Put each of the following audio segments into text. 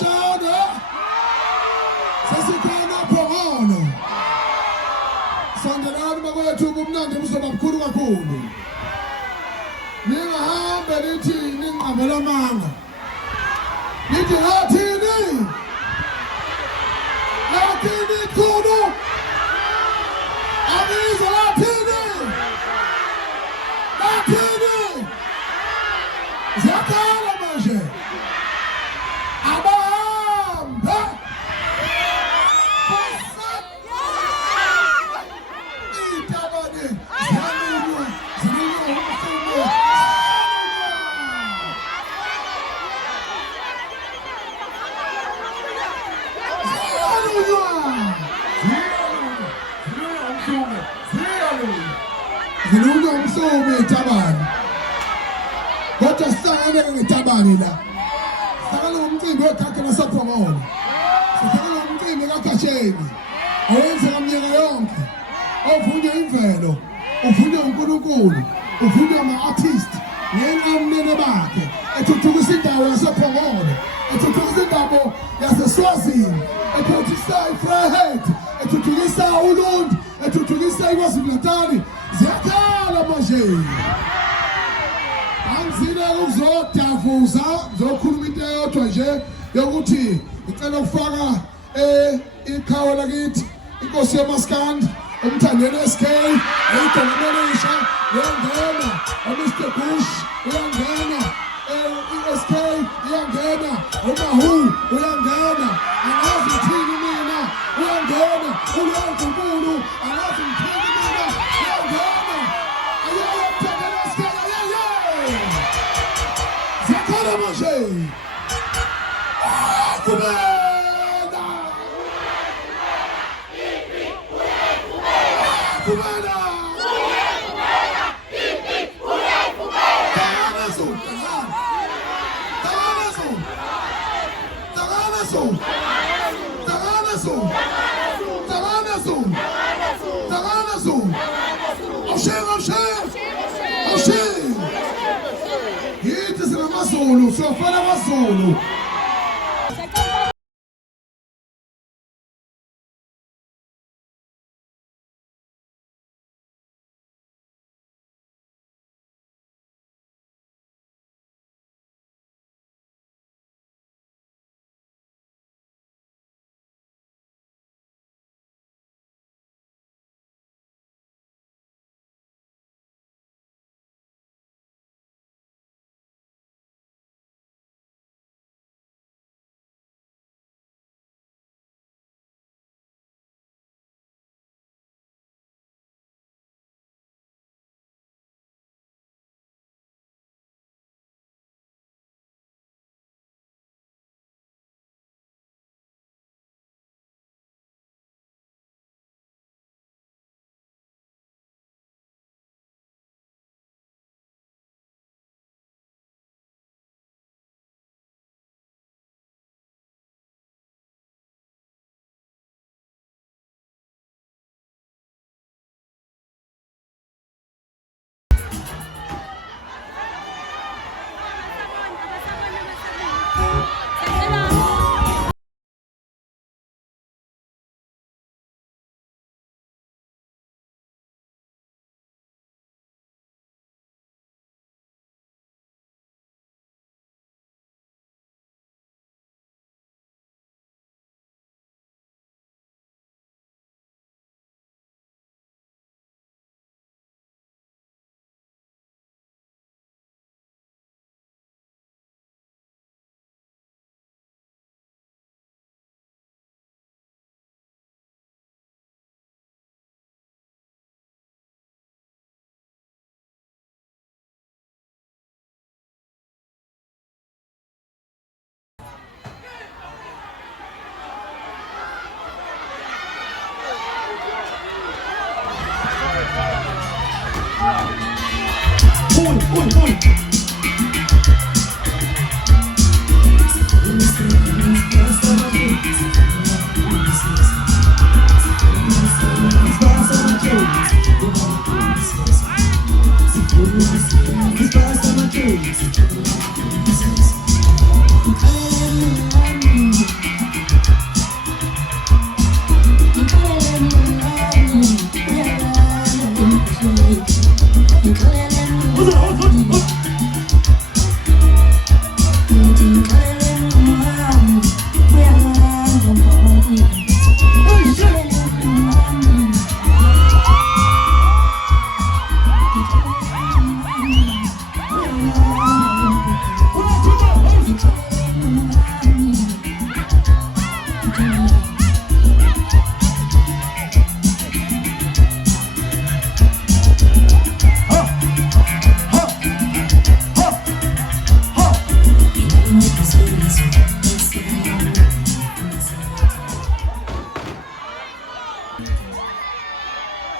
Kanjani sesikhona phongolo sondelani bakwethu kumnandi mzoba mkhulu kakhulu ningahambe lithi ninqabela amanga lithi hathini khulu abiza lathini ziyakhala manje abahambe itabane ziyalunywa umfumo zilunywa umhlobo itabane kodwa sihlangane ngetabane la sihlangane ngomcimbi wekhakhe nasephongolo sihlangane ngomcimbi kaKhasheni owenzeka minyaka yonke ovunywa imvelo uvunywa uNkulunkulu uvunywa ama-artist ngenamnene bakhe ethuthukisa indawo yasephongolo ethuthukisa indawo yaseSwazini ethuthukisa iVryheid ethuthukisa uLundu ethuthukisa iKwaZulu-Natal ziyakhala manje angizile ukuzodavuza zokhuluma into eyodwa nje yokuthi ngicela ukufaka ikhawa lakithi inkosi yamaskandi umthandeni SK eyidongamele isha uyangena uMr Bush uyangena iSK uyangena uMahu uyangena angazi uthini mina uyangena uLwandlukulu angazi uthini mina uyangena ayayomthandeni SK ziyakhala manje yithi sinamaZulu siyofana amaZulu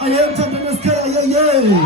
Ayemthandeni esikhaya yeye.